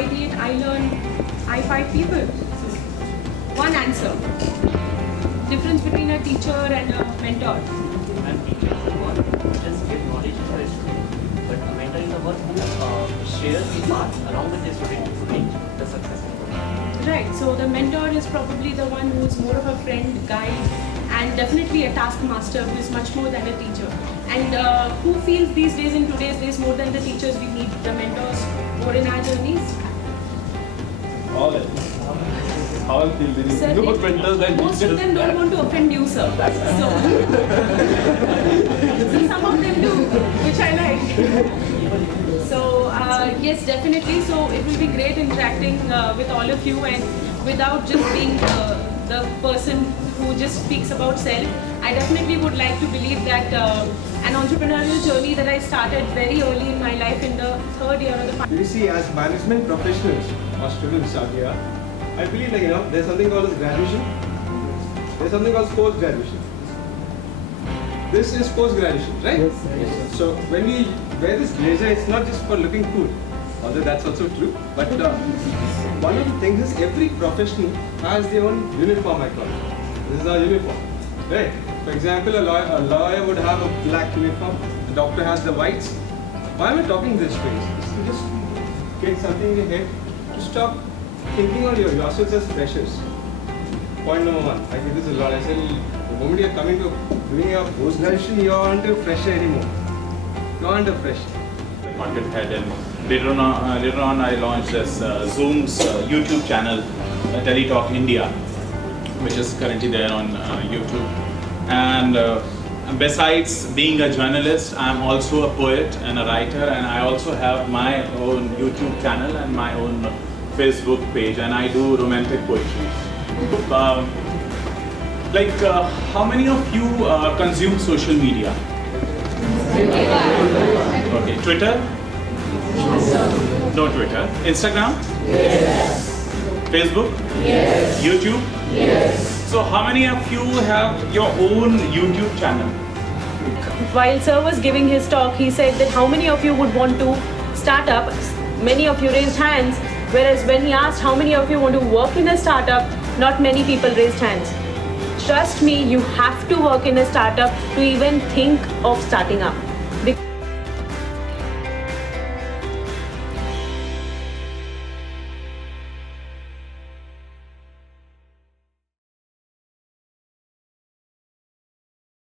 I date, I learn, I fight people. One answer. Difference between a teacher and a mentor. And teachers are the one who just give knowledge to the student, but a mentor is the one who shares the path along with the student to reach the success. Right, so the mentor is probably the one who is more of a friend, guide, and definitely a taskmaster who is much more than a teacher. And who feels these days, in today's days, more than the teachers, we need the mentors more in our journeys? All it. How I feel there is no mentors than Most teachers. of them don't want to offend you, sir. So, so some of them do, which I like. So yes, definitely. So it will be great interacting with all of you, and without just being the person who just speaks about self, I definitely would like to believe that an entrepreneurial journey that I started very early in my life in the third year or the You see, as management professionals or students out here, I believe there's something called as graduation. There's something called post-graduation. This is post-graduation, right? Yes. So when we wear this blazer, it's not just for looking cool, although that's also true. But one of the things is every profession has their own uniform, I call it. This is our uniform, right? For example, a lawyer would have a black uniform. A doctor has the whites. Why am I talking this way? It's to just get something in your head to stop thinking of yourselves as freshers. Point number one, I did this a lot. I said, the moment you're coming to doing your post-graduation, you aren't a fresher anymore. You aren't a fresher. Content head, and later on I launched this Zoom's YouTube channel, Teletalk India, which is currently there on YouTube. And besides being a journalist, I'm also a poet and a writer, and I also have my own YouTube channel and my own Facebook page, and I do romantic poetry. How many of you consume social media? Okay, Twitter? No Twitter. Instagram? Yes. Facebook? Yes. YouTube? Yes. So how many of you have your own YouTube channel? While sir was giving his talk, he said that how many of you would want to start up? Many of you raised hands, whereas when he asked how many of you want to work in a startup, not many people raised hands. Trust me, you have to work in a startup to even think of starting up.